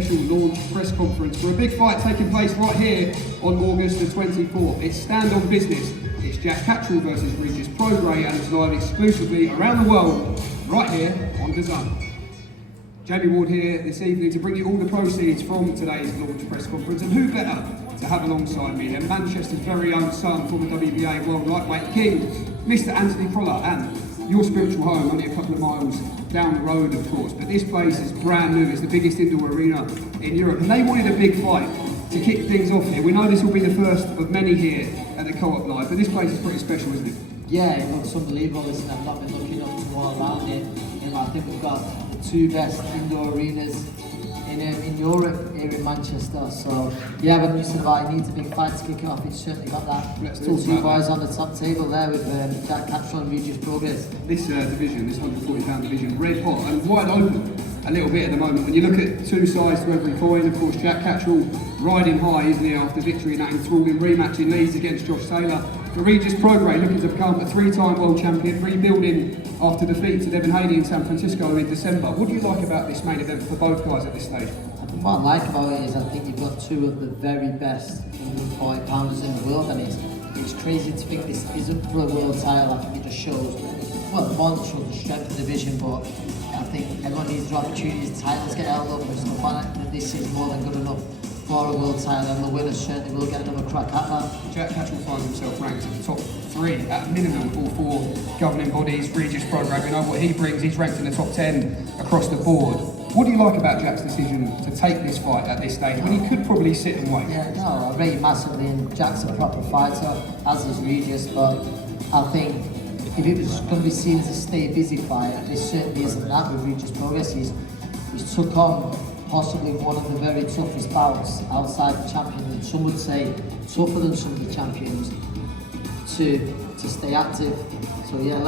special launch press conference for a big fight taking place right here on August the 24th. It's Stand On Business. It's Jack Catterall versus Regis Pograis, and it's live exclusively around the world right here on DAZN. Jamie Ward here this evening to bring you all the proceeds from today's launch press conference, and who better to have alongside me than Manchester's very own son, former WBA World Lightweight King, Mr. Anthony Crolla, and your spiritual home only a couple of miles down the road, of course. But this place is brand new. It's the biggest indoor arena in Europe, and they wanted a big fight to kick things off here. We know this will be the first of many here at the Co-op Live, but this place is pretty special, isn't it? Yeah, it looks unbelievable. Listen, I've not been lucky enough to go around it. I think we've got the two best indoor arenas in Europe here in Manchester. So yeah, when you said about it needs a big fight to kick it off, it's certainly got that. Let's talk talk two about boys on the top table there with Jack Catterall and Regis Pograis. This division, this 140-pound division, red hot and wide open a little bit at the moment. When you look at two sides to every coin, of course, Jack Catterall riding high, isn't he, after victory in that enthralling rematch in Leeds against Josh Taylor. For Regis Pograis, looking to become a three-time world champion, rebuilding after defeat to Devin Haney in San Francisco in December. What do you like about this main event for both guys at this stage? What I like about it is I think you've got two of the very best 140 pounders in the world, and it's crazy to think this isn't for a world title. I think it just shows, well, one shows the strength of the division, but I think everyone needs the opportunities, titles get held up and stuff like that. This is more than good enough for a world title, and the winner certainly will get another crack at that. Jack Catterall finds himself ranked in the top three at a minimum of all four governing bodies. Regis Pograis, we know what he brings, he's ranked in the top 10 across the board. What do you like about Jack's decision to take this fight at this stage when he could probably sit and wait? Yeah, no, I rate him massively, and Jack's a proper fighter, as is Regis, but I think if it was going to be seen as a stay busy fight, this certainly isn't that with Regis Pograis. He's took on possibly one of the very toughest bouts outside the champion, and some would say tougher than some of the champions to stay active. So yeah,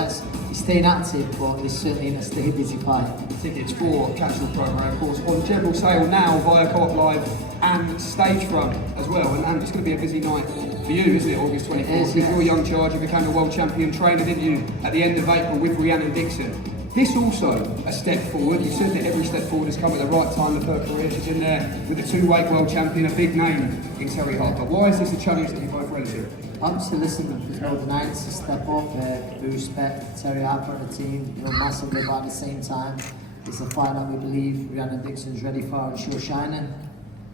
he's staying active, but he's certainly in a stay busy fight. Tickets for Catterall Prograis, of course, on general sale now via Co-op Live and Stagefront as well. And it's going to be a busy night for you, isn't it, August 24th? Yes. Your young charge, you became a world champion trainer, didn't you, at the end of April with Rhiannon Dixon. This also a step forward. You said that every step forward has come at the right time of her career. She's in there with a two-weight world champion, a big name in Terry Harper. Why is this a challenge that you both ready to? Obviously, listen, there's no denying it's a step up. We respect Terry Harper and the team, massively, but at the same time, it's a fight that we believe Rhiannon Dixon's ready for, and she'll shining.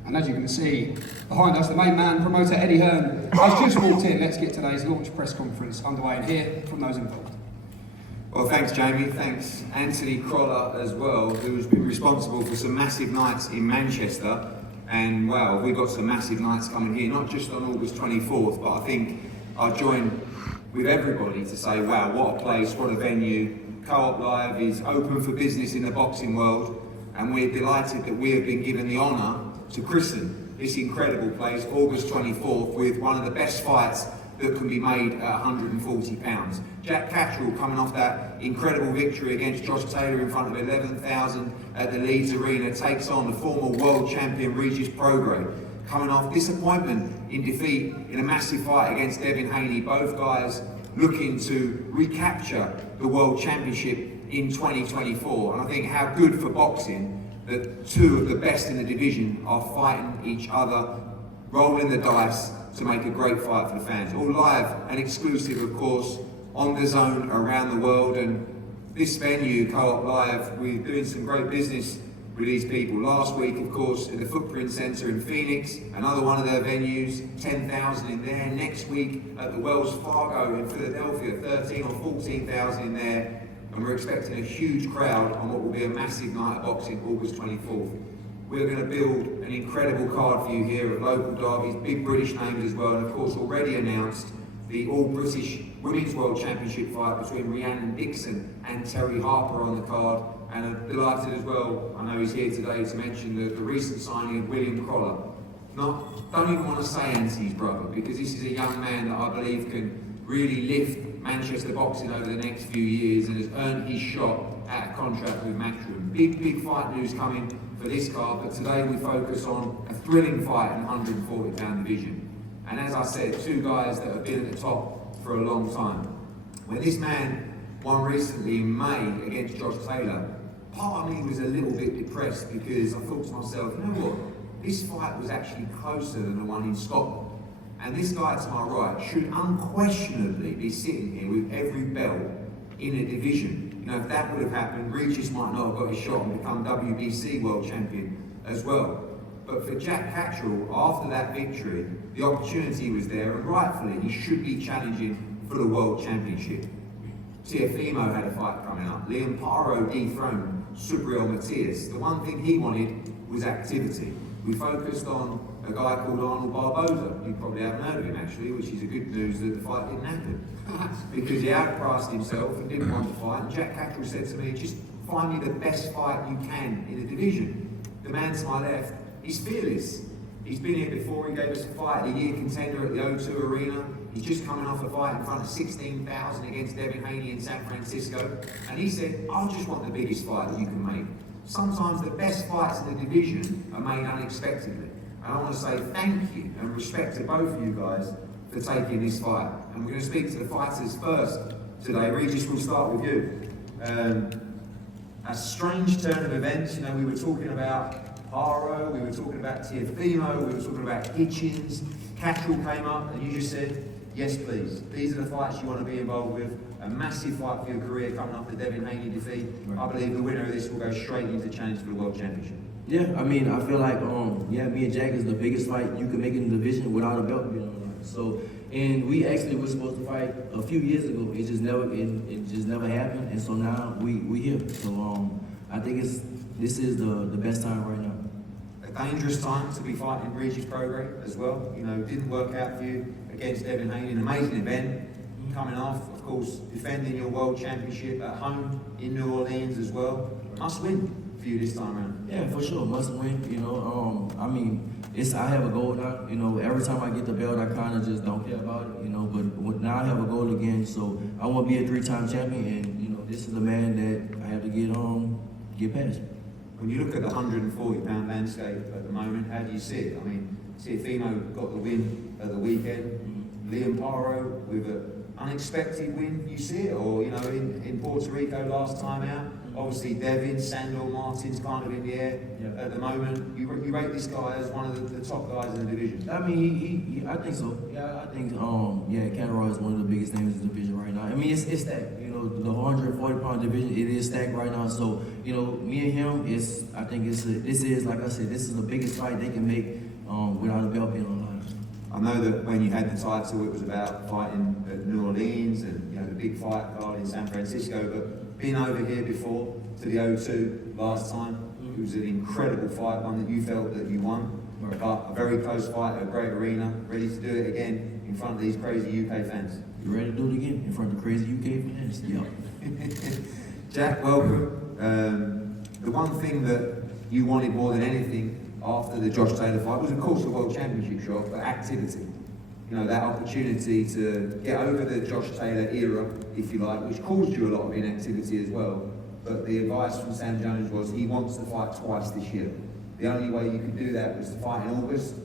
And as you can see behind us, the main man, promoter Eddie Hearn, has just walked in. Let's get today's launch press conference underway and hear from those involved. Well, thanks Jamie, thanks Anthony Crolla as well, who's been responsible for some massive nights in Manchester. And wow, we've got some massive nights coming here, not just on August 24th, but I think I'll join with everybody to say, wow, what a place, what a venue. Co-op Live is open for business in the boxing world, and we're delighted that we have been given the honour to christen this incredible place, August 24th, with one of the best fights that can be made at 140 pounds. Jack Catterall, coming off that incredible victory against Josh Taylor in front of 11,000 at the Leeds Arena, takes on the former world champion Regis Pograis, coming off disappointment in defeat in a massive fight against Devin Haney. Both guys looking to recapture the world championship in 2024. And I think how good for boxing that two of the best in the division are fighting each other, rolling the dice to make a great fight for the fans. All live and exclusive, of course, on DAZN around the world. And this venue, Co-op Live, we're doing some great business with these people. Last week, of course, at the Footprint Centre in Phoenix, another one of their venues, 10,000 in there. Next week at the Wells Fargo in Philadelphia, 13 or 14,000 in there. And we're expecting a huge crowd on what will be a massive night of boxing, August 24th. We're going to build an incredible card for you here of local derbies, big British names as well, and of course already announced the All-British Women's World Championship fight between Rhiannon Dixon and Terry Harper on the card. And I'm delighted as well, I know he's here today, to mention the recent signing of William Crolla. Don't even want to say Anthony's brother, because this is a young man that I believe can really lift Manchester boxing over the next few years and has earned his shot at a contract with Matchroom. Big fight news coming for this card, but today we focus on a thrilling fight in the 140-pound division. And as I said, two guys that have been at the top for a long time. When this man won recently in May against Josh Taylor, part of me was a little bit depressed because I thought to myself, you know what, this fight was actually closer than the one in Scotland. And this guy to my right should unquestionably be sitting here with every belt in a division. You know, if that would have happened, Regis might not have got his shot and become WBC world champion as well. But for Jack Catterall, after that victory, the opportunity was there, and rightfully, he should be challenging for the world championship. Teofimo had a fight coming up. Liam Paro dethroned Subriel Matias. The one thing he wanted was activity. We focused on a guy called Arnold Barboza. You probably haven't heard of him actually, which is a good news that the fight didn't happen. Because he outpriced himself and didn't want to fight. And Jack Catterall said to me, just find me the best fight you can in the division. The man to my left, he's fearless. He's been here before, he gave us a fight, the year contender at the O2 Arena. He's just coming off a fight in front of 16,000 against Devin Haney in San Francisco. And he said, I just want the biggest fight that you can make. Sometimes the best fights in the division are made unexpectedly. And I want to say thank you and respect to both of you guys for taking this fight. And we're going to speak to the fighters first today. Regis, we'll start with you. A strange turn of events. You know, we were talking about Haro, we were talking about Teofimo, we were talking about Hitchens. Catterall came up and you just said, yes please, these are the fights you want to be involved with. A massive fight for your career coming up, the Devin Haney defeat. I believe the winner of this will go straight into challenge for the World Championship. Yeah, I mean, I feel like, yeah, me and Jack is the biggest fight you can make in the division without a belt, you know. So, and we actually were supposed to fight a few years ago. It just never happened, and so now we here. So, I think this is the best time right now. A dangerous time to be fighting Regis Pograis as well. You know, didn't work out for you against Devin Haney. An amazing event coming off, of course, defending your world championship at home in New Orleans as well. Must win for you this time around. Yeah, for sure, must win. You know, I mean, I have a goal now. You know, every time I get the belt, I kind of just don't care about it. You know, but now I have a goal again. So I want to be a 3-time champion, and you know, this is a man that I have to get past. When you look at the 140-pound landscape at the moment, how do you see it? I mean, Teofimo got the win at the weekend. Liam Paro with an unexpected win, you see it? Or, you know, in Puerto Rico last time out, obviously Devin, Sandor, Martin's kind of in the air at the moment. You rate this guy as one of the top guys in the division? I mean, I think so. Yeah, I think, Catterall is one of the biggest names in the division right now. I mean, it's stacked. You know, the 140-pound division, it is stacked right now. So, you know, me and him, this is, like I said, this is the biggest fight they can make without a belt being on the line. I know that when you had the title, it was about fighting at New Orleans and, you know, the big fight card in San Francisco, but being over here before to the O2 last time, it was an incredible fight, one that you felt that you won, but a very close fight at a great arena, ready to do it again in front of these crazy UK fans. You ready to do it again in front of the crazy UK fans? Yeah. Jack, welcome. The one thing that you wanted more than anything after the Josh Taylor fight was, of course, the World Championship shot, but activity. You know, that opportunity to get over the Josh Taylor era, if you like, which caused you a lot of inactivity as well. But the advice from Sam Jones was he wants to fight twice this year. The only way you could do that was to fight in August.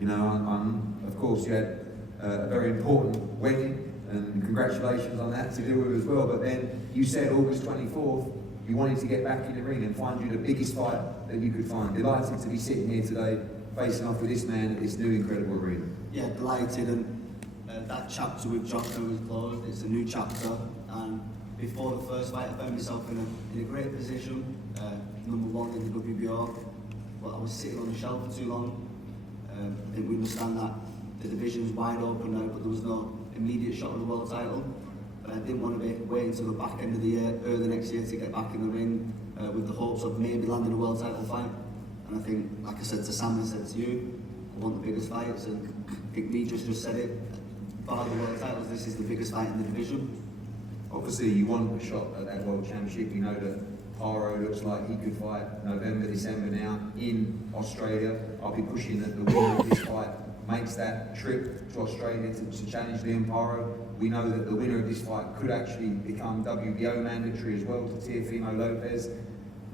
You know, of course, you had a very important wedding, and congratulations on that to deal with as well. But then you said August 24th, you wanted to get back in the ring and find you the biggest fight that you could find. Delighted to be sitting here today, facing off with this man at this new incredible arena. Yeah, delighted, and that chapter with Jocko was closed. It's a new chapter, and before the first fight, I found myself in a great position, #1 in the WBO, but I was sitting on the shelf for too long. I think we understand that the division's wide open now, but there was no immediate shot at the world title. But I didn't want to wait until the back end of the year, early next year, to get back in the ring with the hopes of maybe landing a world title fight. And I think, like I said to Sam and said to you, I want the biggest fights, and I think Regis just said it. Bar the world titles, this is the biggest fight in the division. Obviously, you want a shot at that World Championship. You know that Paro looks like he could fight November, December now in Australia. I'll be pushing that the winner of this fight makes that trip to Australia to challenge Liam Paro. We know that the winner of this fight could actually become WBO mandatory as well to Teofimo Lopez.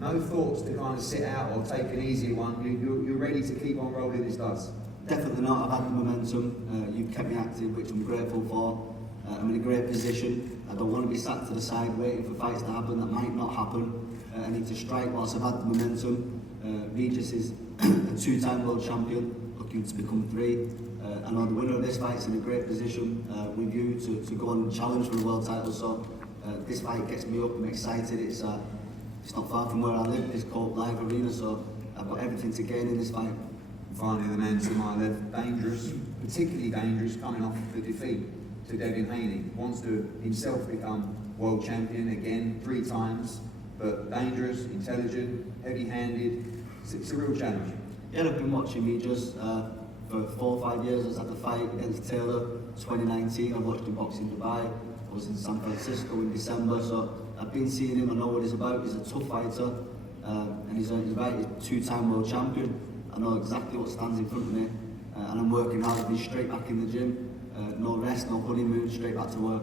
No thoughts to kind of sit out or take an easier one? You're ready to keep on rolling this dice? Definitely not. I've had the momentum. You've kept me active, which I'm grateful for. I'm in a great position. I don't want to be sat to the side waiting for fights to happen that might not happen. I need to strike whilst I've had the momentum. Regis is a two-time world champion, looking to become 3. I know the winner of this fight is in a great position with you to go and challenge for the world title. So this fight gets me up. I'm excited. It's not far from where I live. It's called Live Arena, so I've got everything to gain in this fight. Finally, the man to my left, dangerous, particularly dangerous, coming off the defeat to Devin Haney. Wants to himself become world champion again 3 times, but dangerous, intelligent, heavy-handed. It's a real challenge. Yeah, I've been watching Regis for 4 or 5 years. I was at the fight against Taylor 2019. I watched him box in Dubai. I was in San Francisco in December, so I've been seeing him. I know what he's about. He's a tough fighter, and he's right. He's 2-time world champion. I know exactly what stands in front of me, and I'm working hard. I've been straight back in the gym. No rest, no honeymoon, straight back to work.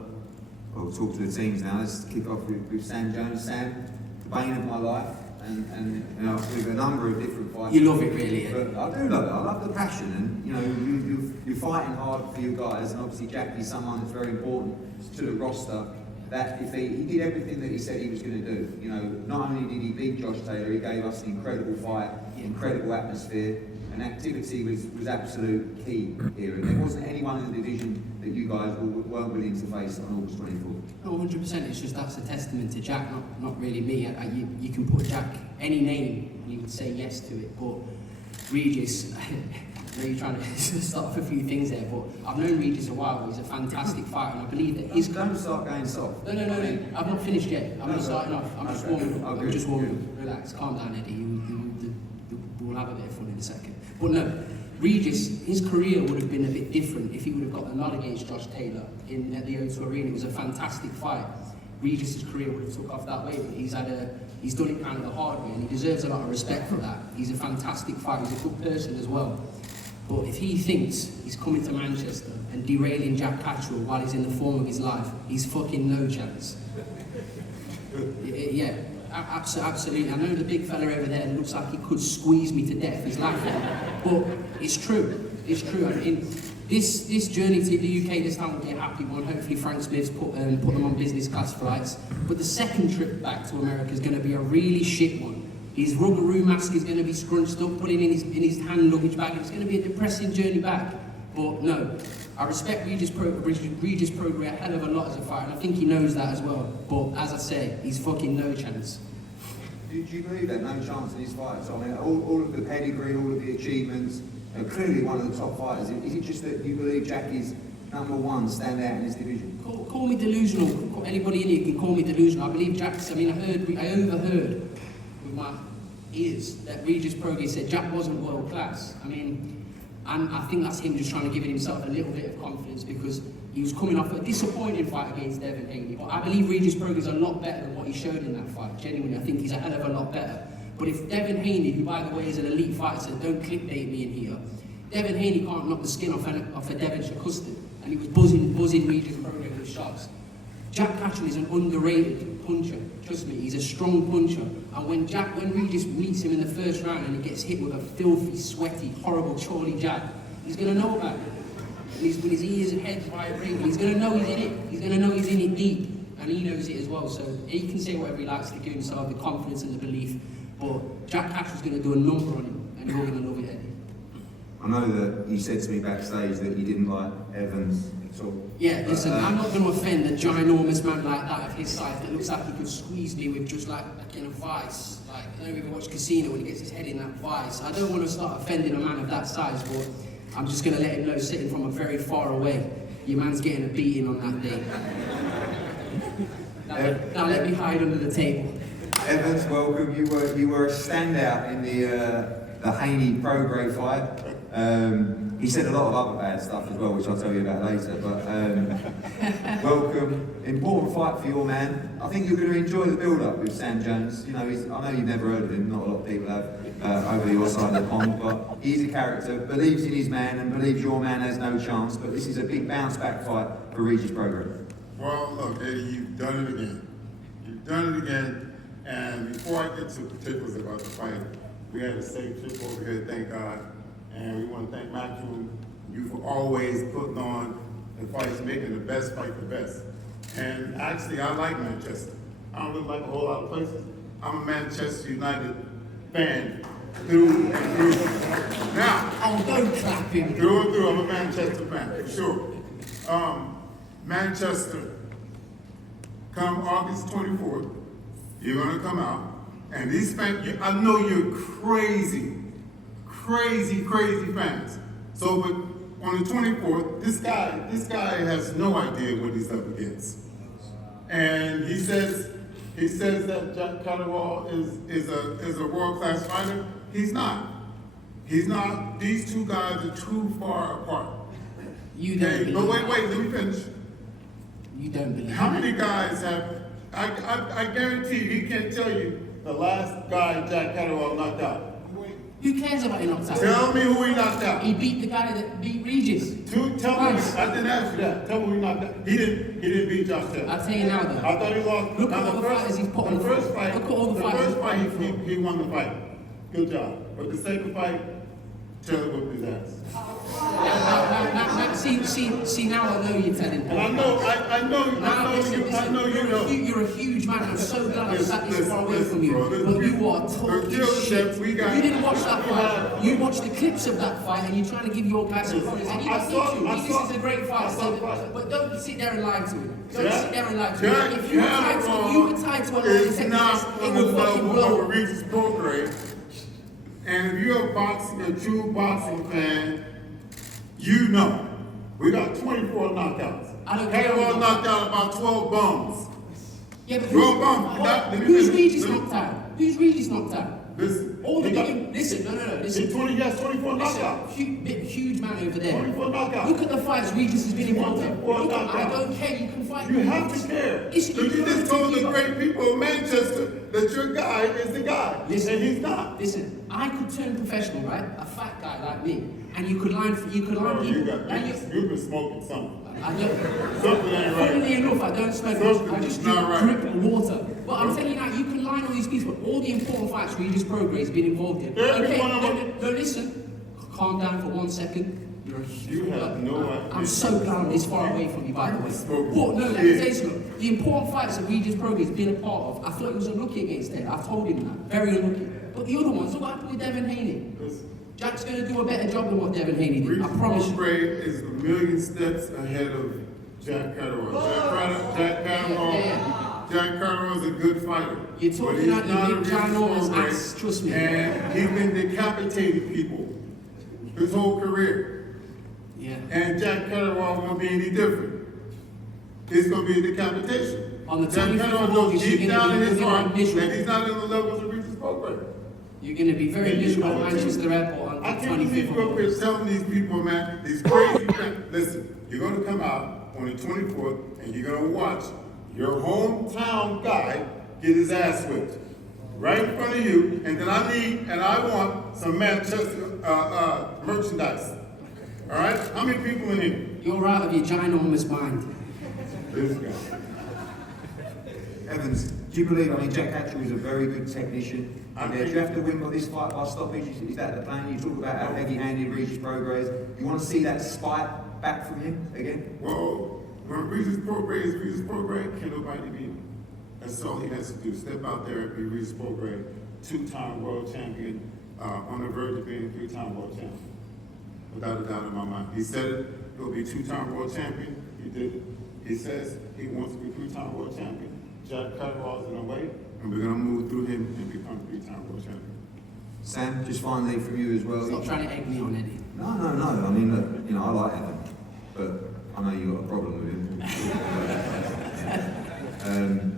Well, we'll talk to the teams now. Let's kick off with Sam Jones. Sam, the bane of my life, and you know, with a number of different fights. You love it, really. But I do love it. I love the passion, and you know, you're fighting hard for you guys, and obviously Jackie's someone that's very important to the roster. That if he did everything that he said he was going to do. You know, not only did he beat Josh Taylor, he gave us an incredible fight, incredible atmosphere, and activity was absolute key here. And there wasn't anyone in the division that you guys weren't willing to face on August 24th. No, 100%. It's just that's a testament to Jack, not really me. You can put Jack any name and you would say yes to it. But Regis, I know you're trying to start off a few things there, but I've known Regis a while. He's a fantastic fighter, and I believe that he's. Don't start going soft. No. I've not finished yet. I'm not starting off. I'm just warming up. I'm just warming up. Good. Relax. Calm down, Eddie. We'll have a bit of fun in a second. But no, Regis, his career would have been a bit different if he would have got the nod against Josh Taylor at the O2 Arena. It was a fantastic fight. Regis' career would have took off that way, but he's done it kind of the hard way, and he deserves a lot of respect for that. He's a fantastic fighter. He's a good person as well. But if he thinks he's coming to Manchester and derailing Jack Catterall while he's in the form of his life, he's fucking no chance. Yeah, absolutely. I know the big fella over there looks like he could squeeze me to death. He's laughing. But it's true. It's true. I mean, this journey to the UK this time will be a happy one. Hopefully Frank Smith's put them on business class flights. But the second trip back to America is going to be a really shit one. His ruggaroo mask is going to be scrunched up, put it in his hand luggage bag. It's going to be a depressing journey back. But no, I respect Regis Pograis a hell of a lot as a fighter, and I think he knows that as well. But as I say, he's fucking no chance. Do you believe that no chance in his fights? I mean, all of the pedigree, all of the achievements, clearly one of the top fighters. Is it just that you believe Jackie's #1 stand out in this division? Call me delusional. Anybody in here can call me delusional. I believe Jack's. I mean, I overheard with my ears that Regis Pograis said Jack wasn't world class. I mean, and I think that's him just trying to give himself a little bit of confidence because he was coming off a disappointing fight against Devin Haney. But I believe Regis Pograis is a lot better than what he showed in that fight. Genuinely, I think he's a hell of a lot better. But if Devin Haney, who by the way is an elite fighter, said don't clickbait me in here, Devin Haney can't knock the skin off a Devonshire custard, and he was buzzing Regis Pograis with shots. Jack Catterall is an underrated puncher. Trust me, he's a strong puncher. And when Regis meets him in the first round and he gets hit with a filthy, sweaty, horrible Charlie jab, he's going to know about it. And with his ears and head vibrating, he's going to know he's in it. He's going to know he's in it deep. And he knows it as well. So he can say whatever he likes to give himself, the confidence and the belief. But Jack Catterall's going to do a number on him, and you're going to love it, Eddie. I know that you said to me backstage that you didn't like Evans at all. Yeah, listen, I'm not going to offend a ginormous man like that of his size that looks like he could squeeze me with just like in a vice. Like, I know we watch Casino when he gets his head in that vice. I don't want to start offending a man of that size, but I'm just going to let him know, sitting from a very far away, your man's getting a beating on that day. Now let me hide under the table. Evans, welcome. You were a standout in the Haney Prograis fight. He said a lot of other bad stuff as well, which I'll tell you about later. But welcome. Important fight for your man. I think you're going to enjoy the build-up with Sam Jones. You know, I know you've never heard of him. Not a lot of people have over your side of the pond. But he's a character, believes in his man, and believes your man has no chance. But this is a big bounce-back fight for Regis Pograis. Well, look, Eddie, you've done it again. You've done it again. And before I get to particulars about the fight, we had a safe trip over here, thank God. And we want to thank Matchroom, you for always putting on the fight's making the best fight the best. And actually, I like Manchester. I don't really like a whole lot of places. I'm a Manchester United fan through and through. Now, Oh, don't clap him. through and through, I'm a Manchester fan, for sure. Manchester, come August 24th, you're gonna come out, and these fans, I know you're crazy fans. So, but on the 24th, this guy has no idea what he's up against. And he says that Jack Catterall is a world-class fighter. He's not. He's not. These two guys are too far apart. You don't Okay, believe but that. wait, let me finish. You don't believe How that. many guys have, I guarantee you, he can't tell you the last guy Jack Catterall knocked out. Who cares about he knocked out? Tell me who he knocked out. He beat the guy that beat Regis. Tell me, Nice. I didn't ask you that. Tell me who he knocked out. He didn't beat Josh Taylor. I'll tell you now though. I thought he lost. Look Now, at all the fighters he's put on the the first fight. fight. Look at all the fighters first he's fight, put on the he won the fight. Good job. But the second fight, Taylor whipped his ass. See, now I know you're telling. And I know you know. You're a huge man. I'm so glad I sat this far away from you. Bro, But you are talking shit. we got- You didn't watch that fight. You watched the clips of that fight, and you're trying to give your guys some points. And you I don't saw- need to. I Regis saw- is a great I fighter. saw the fight. But don't sit there and lie to him. Don't Jack- sit there and lie to Jack him. If you were tied to a lie is detector, not it on the would fucking level blow. of a Regis Pograis. And if you're a true boxing fan, you know. We got 24 knockouts. I don't care. Catterall knocked out about 12 bums. Yeah, but Well, let me who's finish. Regis knocked out? Who's Regis knocked out? Listen. All the he got- big, listen, no, listen. he 24 knockouts. Huge man over there. 24 knockouts. Look at the fights Regis has been involved in. 24 Look, I knockouts. don't care, you can fight. You have to care. Listen, Because you just told the keep up. great people of Manchester that your guy is the guy. Listen, and he's not. Listen, I could turn professional, right? A fat guy like me, and you could line Bro, people. you've been smoking something. Something ain't Funnily right. enough, I don't smoke. Something I just is not drink right. water. But I'm telling you now, you can line all these people. All the important fights Regis Prograis has been involved in. Every one of them. No, listen. Calm down for 1 second. You have no idea. I'm so glad I'm this far away from you, by the way. Smoking. But no, let me tell you something. The important fights that Regis Prograis has been a part of, I thought he was unlucky against them. I've told him that. Very unlucky. But the other ones, look what happened with Devin Haney. Listen. Jack's going to do a better job than what Devin Haney did. I Regis promise you. Pograis is a million steps ahead of Jack Catterall. Jack Catterall is a good fighter. You're talking but he's about the not a big Regis ginormous Pograis, ass, trust me. And he's been decapitating people his whole career. Yeah. And Jack Catterall won't be any different. It's going to be a decapitation. On the Jack 25th Catterall of knows August, deep you're down gonna in be his looking heart like miserable. that he's not in the levels of Regis Pograis. You're going to be very And you miserable know at it, too. Manchester Airport on I the can't believe 25th you of up here August. telling these people, man, these crazy fans. Listen, you're going to come out on the 24th and you're going to watch your hometown guy get his ass whipped right in front of you. And then I want some Manchester merchandise. All right? How many people in here? You're out of your ginormous mind. This guy. Evans, do you believe, Jack Catterall is a very good technician? Do you have to win by this fight by stoppage? Is that the plan? You talk about how heavy-handed Regis Prograis. You want to see that spite back from him again? Well, when Regis Pograis, can nobody beat him. That's all he has to do. Step out there and be Regis Pograis, 2-time world champion, on the verge of being a 3-time world champion. Without a doubt in my mind. He said it, he'll be 2-time world champion. He did it. He says he wants to be 3-time world champion. Jack Catterall is in the way, and we're going to move through him and become 3-time world champion. Sam, just finally from you as well. Stop trying to egg me on, Eddie. No. I mean, look, I like Evan, but I know you've got a problem with him.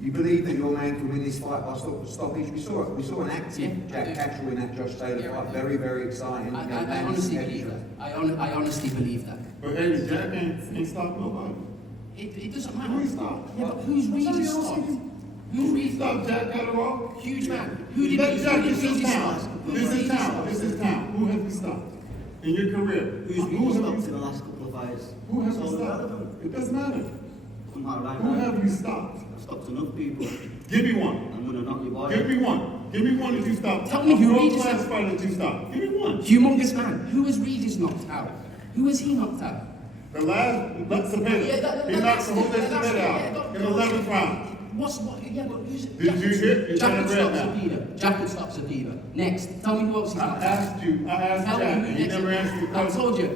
You believe that your man can win this fight by stoppage? We saw an active Jack Catterall in that Josh Taylor fight. Very, very exciting. I honestly believe that. I honestly believe that. But Eddie, Jack ain't stopped nobody. It doesn't matter. Who he stopped? Yeah, but who's Regis stopped? Who's Who Regis? stopped Jack Catterall? Huge man. Who did Jack, this is Regis town. stop? This is town. Who have you stopped? In your career? Who's Who Regis have stopped in you the last couple of fights? Who have you It's all stopped? irrelevant. It doesn't matter. I'm not right Who now. have you stopped? I've stopped enough people. Give me one. I'm gonna knock your boy. Give me one. Give me one that you stopped. Tell me who A Regis world-class is. fighter that you stopped. Give me one. Humongous man. Who has Regis knocked out? Who has he knocked out? The last, that's the minute. He knocked the whole estimate out in the 11th round. Yeah, but who's Did you hear? You Jack done would read stop now. Zabida. Jack would stop Zabida. Next, tell me who else he's I not. asked Jack, you never answered the I question. told you,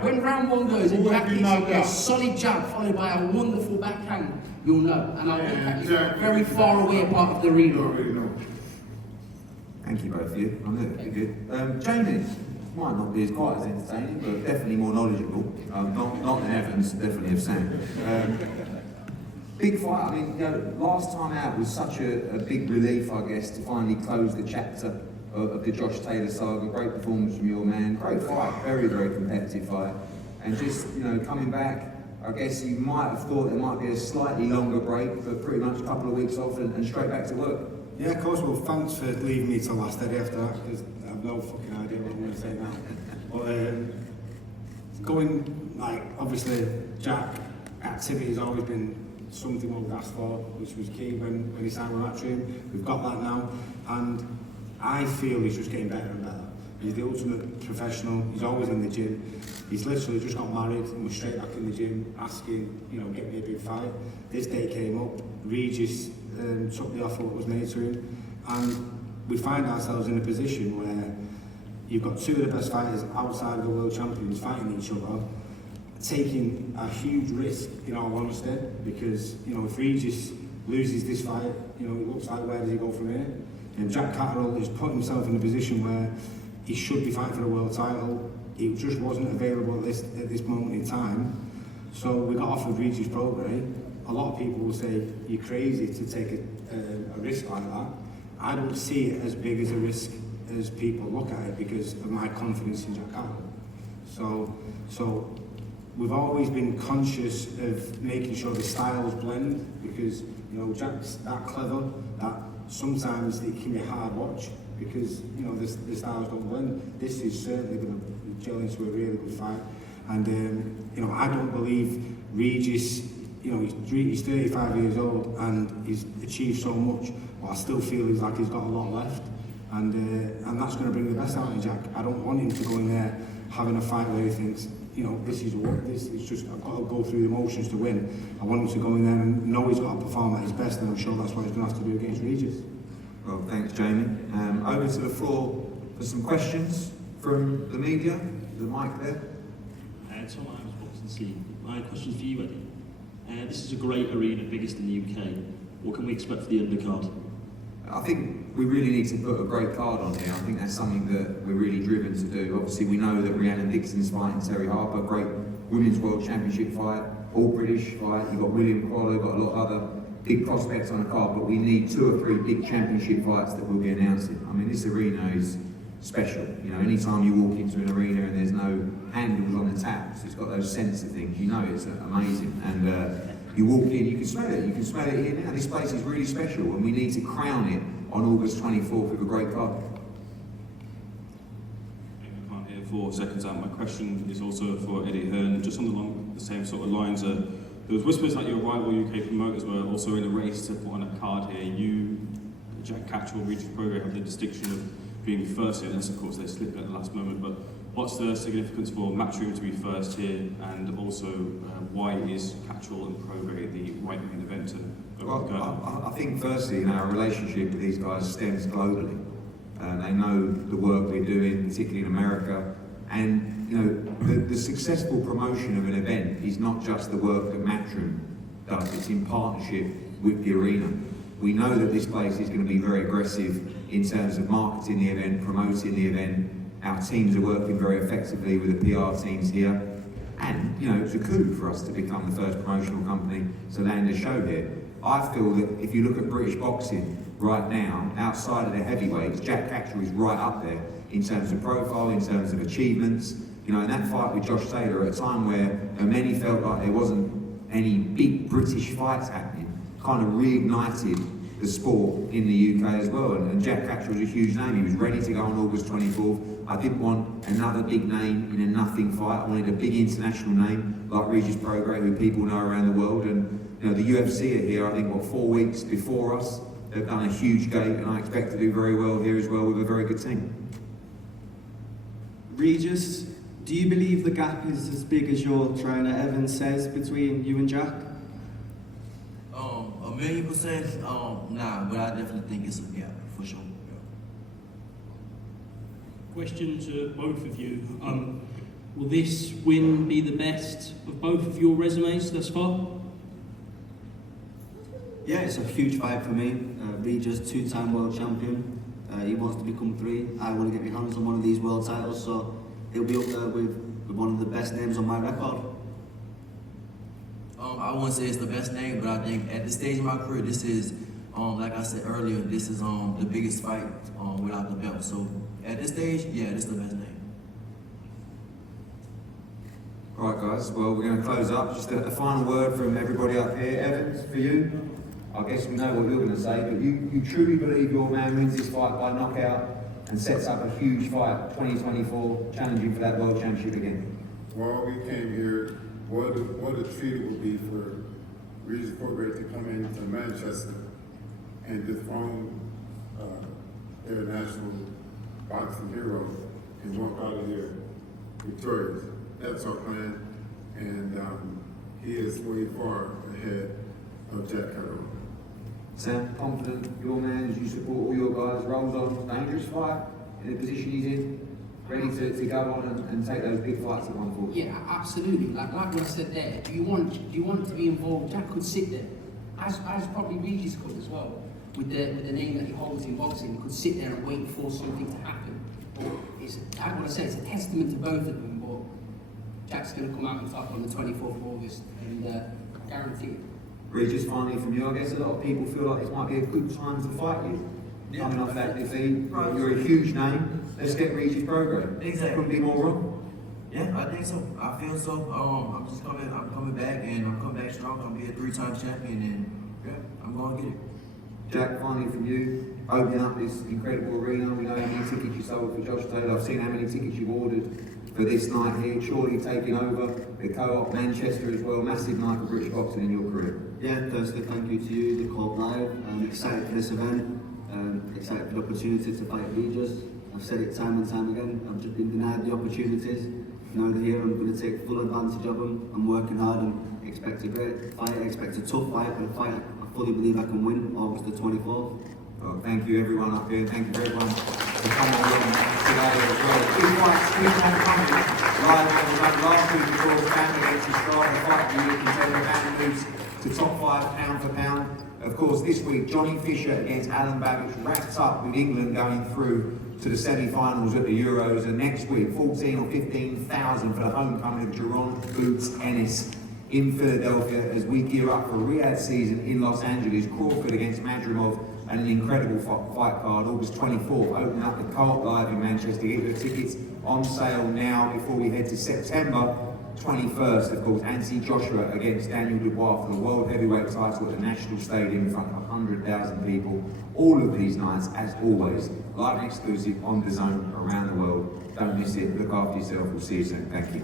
when round one goes and Who Jack have you hits knocked a out? solid jab followed by a wonderful backhand, you'll know. And I'll Yeah, look Jack, very far away apart of the You arena. already know. Thank you both of you. I knew it'd be good. Jamie might not be as quite as entertaining, but definitely more knowledgeable. Not in Evans, definitely of Sam. Big fight. I mean, you know, last time out was such a big relief, I guess, to finally close the chapter of the Josh Taylor saga. Great performance from your man. Great fight. Very, very competitive fight. And just, you know, coming back, I guess you might have thought there might be a slightly longer break, but pretty much a couple of weeks off and straight back to work. Yeah, of course. Well, thanks for leaving me till last Eddie after that, because I have no fucking idea what I'm going to say now. But going, like, obviously, Jack, activity has always been something we've asked for, which was key when he signed with Matchroom. We've got that now, and I feel he's just getting better and better. He's the ultimate professional. He's always in the gym. He's literally just got married and was straight back in the gym, asking, you know, get me a big fight. This day came up. Regis took the offer that was made to him, and we find ourselves in a position where you've got two of the best fighters outside of the world champions fighting each other, taking a huge risk, in all honesty, because, you know, if Regis loses this fight, you know, it looks like where does he go from here? And Jack Catterall has put himself in a position where he should be fighting for a world title. It just wasn't available at this moment in time. So we got offered Regis Pograis. A lot of people will say, you're crazy to take a risk like that. I don't see it as big as a risk as people look at it because of my confidence in Jack Catterall. So we've always been conscious of making sure the styles blend because, you know, Jack's that clever that sometimes it can be a hard watch because, you know, the styles don't blend. This is certainly going to gel into a really good fight. And, you know, I don't believe Regis, you know, he's 35 years old and he's achieved so much, but I still feel he's got a lot left. And that's going to bring the best out in Jack. I don't want him to go in there having a fight where he thinks, you know, this is just, I've got to go through the motions to win. I want him to go in there and know he's got to perform at his best, and I'm sure that's what he's going to have to do against Regis. Well, thanks, Jamie. Over to the floor for some questions from the media. The mic there. Tom Ives, Boxing Scene. My question for you, Eddie. This is a great arena, biggest in the UK. What can we expect for the undercard? I think we really need to put a great card on here. I think that's something that we're really driven to do. Obviously, we know that Rhiannon Dixon's fighting Terry Harper, great women's world championship fight, all British fight. You've got William Quallow, you've got a lot of other big prospects on the card, but we need 2 or 3 big championship fights that we'll be announcing. I mean, this arena is special. You know, anytime you walk into an arena and there's no handles on the taps, it's got those sensor things, you know it's amazing. And you walk in, you can smell it here now. This place is really special and we need to crown it on August 24th with a great card. I can't hear 4 seconds out. My question is also for Eddie Hearn, just on the same sort of lines. There was whispers that your rival UK promoters were also in a race to put on a card here. You, Jack Catterall, Regis Pograis have the distinction of being first here, unless of course they slip at the last moment. But what's the significance for Matchroom to be first here, and also why is Catterall and Prograis the right main event to Well, I think firstly, you know, our relationship with these guys stems globally. They know the work we're doing, particularly in America, and you know, the successful promotion of an event is not just the work that Matchroom does; it's in partnership with the arena. We know that this place is going to be very aggressive in terms of marketing the event, promoting the event. Our teams are working very effectively with the PR teams here. And, you know, it's a coup for us to become the first promotional company to land a show here. I feel that if you look at British boxing right now, outside of the heavyweights, Jack Catterall is right up there in terms of profile, in terms of achievements. You know, in that fight with Josh Taylor, at a time where many felt like there wasn't any big British fights happening, kind of reignited the sport in the UK as well. And Jack Catterall was a huge name. He was ready to go on August 24th. I didn't want another big name in a nothing fight. I wanted a big international name like Regis Pograis, who people know around the world. And you know, the UFC are here, I think, 4 weeks before us. They've done a huge gate, and I expect to do very well here as well with a very good team. Regis, Do you believe the gap is as big as your trainer Evan says between you and Jack? 1,000,000%, nah, but I definitely think it's a gap, for sure. Question to both of you. Will this win be the best of both of your resumes thus far? Yeah, it's a huge fight for me. Regis, 2-time world champion. He wants to become 3. I want to get my hands on one of these world titles, so he'll be up there with one of the best names on my record. I wouldn't say it's the best name, but I think at this stage of my career, this is, like I said earlier, this is the biggest fight without the belt. So at this stage, yeah, this is the best name. All right, guys. Well, we're going to close up. Just a final word from everybody up here. Evans, for you. I guess we know what you're going to say, but you truly believe your man wins this fight by knockout and sets up a huge fight, 2024, challenging for that world championship again. While we came here, what a treat it would be for Regis Pograis to come into Manchester and dethrone their national boxing hero and walk out of here victorious. That's our plan, and he is way far ahead of Jack Catterall. Sam, confident your man, as you support all your guys, rolls on, dangerous fight in the position he's in, ready to go on and take those big fights at 140. Yeah, absolutely. Like what I said there, do you want to be involved? Jack could sit there, as probably Regis could as well, with the name that he holds in boxing. He could sit there and wait for something to happen. But I want to say it's a testament to both of them. But Jack's going to come out and fight on the 24th of August, and guarantee it. Regis, finally from you, I guess a lot of people feel like this might be a good time to fight you. Coming off that defeat, you're a huge name. Let's get Regis Pograis. Exactly. Couldn't be more wrong. Yeah, I think so. I feel so. I'm coming back, and I'm coming back strong. I'm gonna be a 3-time champion, and yeah, I'm gonna get it. Jack, finally from you, opening up this incredible arena. We know how many tickets you sold for Josh Taylor. I've seen how many tickets you've ordered for this night here. Surely taking over the Co-op Manchester as well. Massive night for British boxing in your career. Yeah, firstly, thank you to you, the Co-op Live. I'm excited for this event. Excited for the opportunity to fight Regis. I've said it time and time again. I've just been denied the opportunities. Now they're here, I'm going to take full advantage of them. I'm working hard and expect a great fight. I expect a tough fight, but a fight I fully believe I can win August the 24th. Well, thank you everyone up here. Thank you for everyone for coming along today as well. Big fights, we've had coming live on the run last week before Family against Estrada, the fight of the year contender. Family moves to top 5 pound for pound. Of course, this week, Johnny Fisher against Alan Babbage wrapped up with England going through to the semi-finals at the Euros, and next week, 14 or 15,000 for the homecoming of Jerron Boots Ennis in Philadelphia as we gear up for Riyadh season in Los Angeles. Crawford against Matchroom and an incredible fight card, August 24th, opening up the Co-op Live in Manchester. Get your tickets on sale now before we head to September 21st, of course, Anthony Joshua against Daniel Dubois for the World Heavyweight title at the National Stadium in front of 100,000 people. All of these nights, as always, live and exclusive on DAZN around the world. Don't miss it. Look after yourself. We'll see you soon. Thank you.